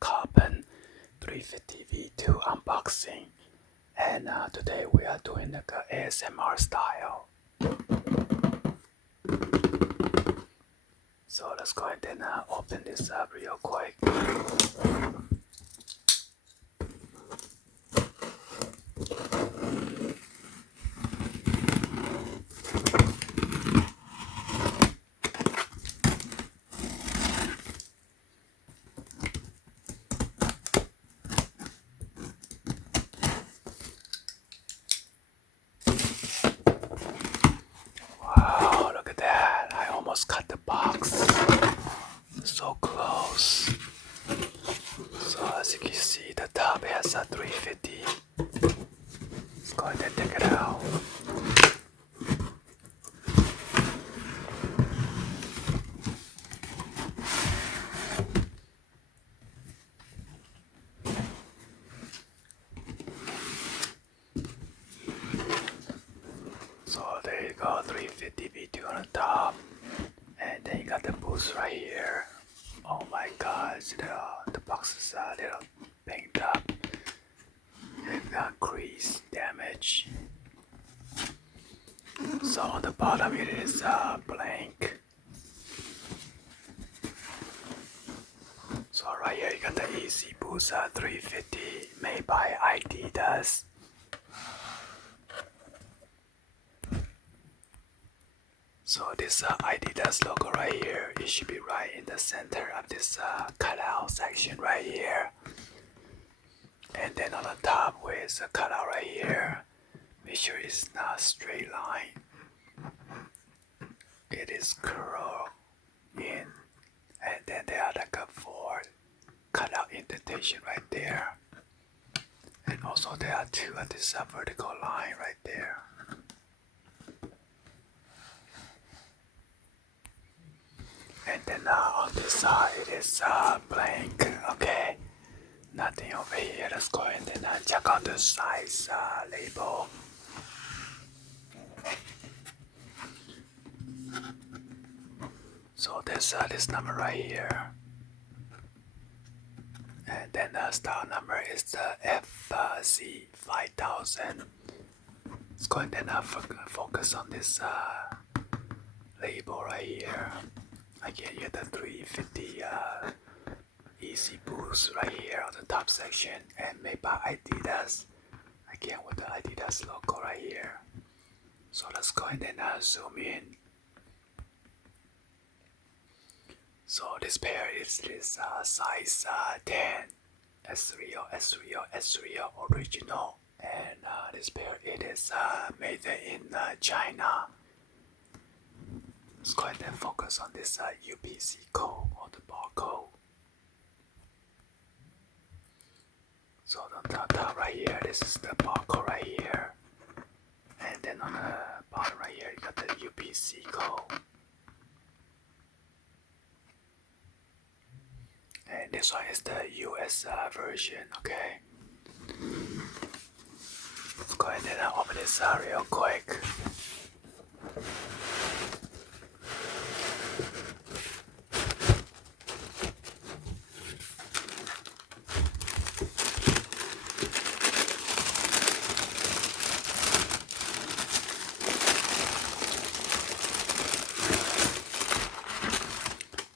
Carbon 350 V2 unboxing, and today we are doing like a ASMR style. So let's go ahead and open this up real quick. Wow, look at that. I almost cut the box. So close. So as you can see, the top has a 350. Let's go ahead and take it out. So there you go, 350 V2 on the top. And then you got the boost right here. Oh my gosh, the box is a little banged up. It got crease damage. So on the bottom it is blank. So right here you got the Yeezy Boost 350 made by Adidas. So this Adidas logo right here, it should be right in the center of this cutout section right here. And then on the top where it's a cutout right here, make sure it's not a straight line. It is curled in. And then there are like a 4 cutout indentation right there. And also there are 2 at this vertical line right there. And then on this side it is blank, okay? Nothing over here. Let's go ahead and check out the size label. So there's this number right here. And then the style number is the FZ5000. Let's go ahead and focus on this label right here. Again, you get the 350 Yeezy Boost right here on the top section, and made by Adidas. Again with the Adidas logo right here. So let's go ahead and zoom in. So this pair is this size 10 S3O, S3O, S3O original, and this pair it is made in China. Let's go ahead and focus on this UPC code or the barcode. So on the top right here, this is the barcode right here, and then on the bottom right here, you got the UPC code. And this one is the US version, okay? Let's go ahead and open this real quick.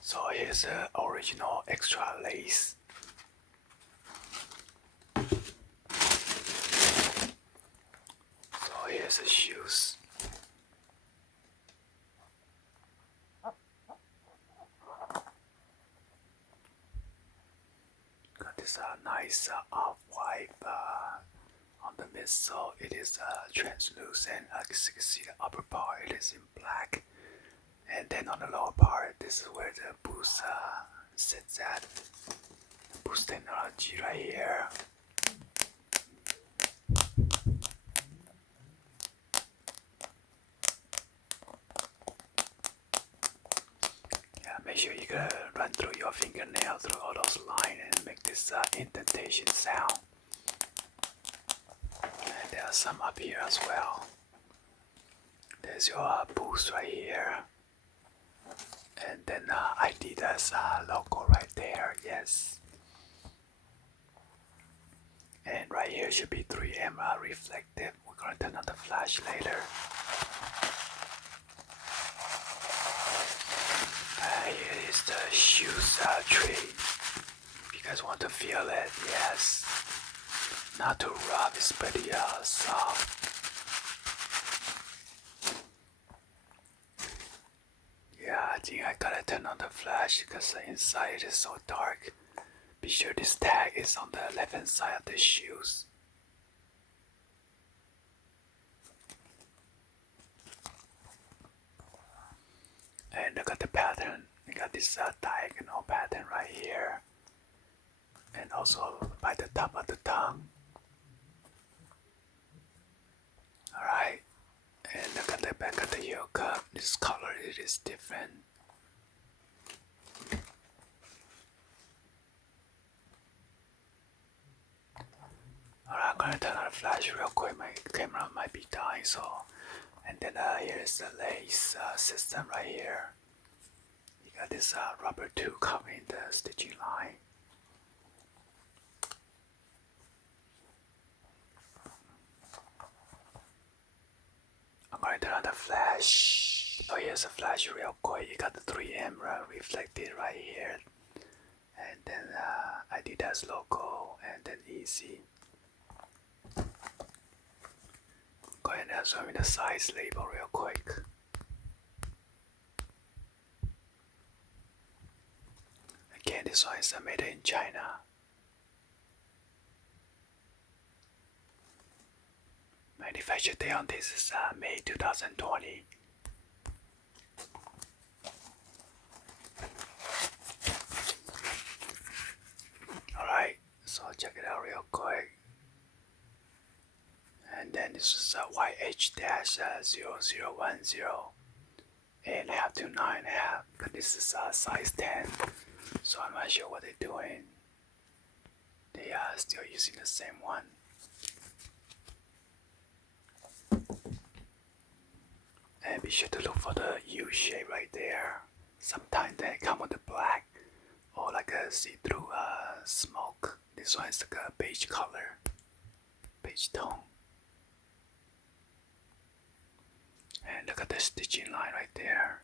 So here's the original extra lace. So here's the shoes. Got this nice off-white on the midsole. It is translucent. As you can see, the upper part it is in black. And then on the lower part, this is where the boost sits at. The boost technology right here. Yeah, make sure you gotta run through your fingernail through all those lines and make this indentation sound. And there are some up here as well. There's your boost right here. And then Adidas logo right there, yes. And right here should be 3M reflective. We're gonna turn on the flash later. Here is the shoes tree. If you guys want to feel it, yes. Not too rough, it's pretty soft. Yeah, I think I gotta turn on the flash because the inside is so dark. Be sure this tag is on the left hand side of the shoes. And look at the pattern. You got this diagonal pattern right here. And also by the top of the tongue. Alright. And look at the back of the heel cup. This color it is different. Alright, I'm gonna turn on the flash real quick. My camera might be dying, so. And then here's the lace system right here. You got this rubber tube covering the stitching line. I'm going to turn on the flash. Oh, here's a flash real quick. You got the 3M reflected right here. And then Adidas logo and then Yeezy. Go ahead and show me the size label real quick. Again, this one is made in China. Manufacture date on this is May 2020. Alright, so check it out real quick. And then this is YH-0010 8.5 to 9.5, but this is size 10, so I'm not sure what they're doing. They are still using the same one. And be sure to look for the U shape right there. Sometimes they come with the black or like a see-through smoke. This one is like a beige color, beige tone. And look at the stitching line right there.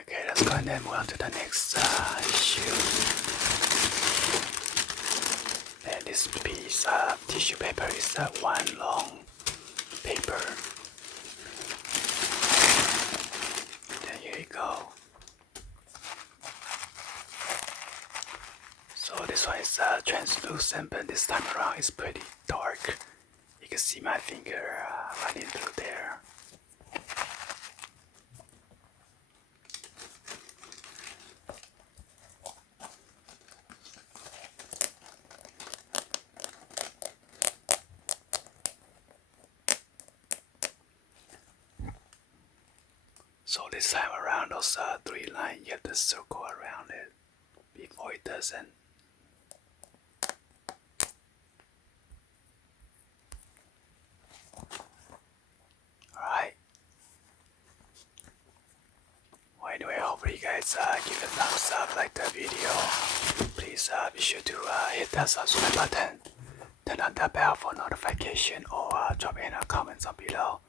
Okay, let's go and then move on to the next shoe. And this piece of tissue paper is one long paper. Then here you go. So this one is translucent, but this time around it's pretty dark. You can see my finger running through there. So this time around, those 3 lines, you have to circle around it before it doesn't. Alright. Well, anyway, hopefully you guys give a thumbs up, like the video. Please be sure to hit that subscribe button, turn on the bell for notification, or drop in the comments on below.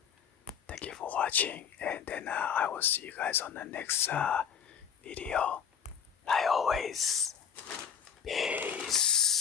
Thank you for watching, and then I will see you guys on the next video. Like always, peace.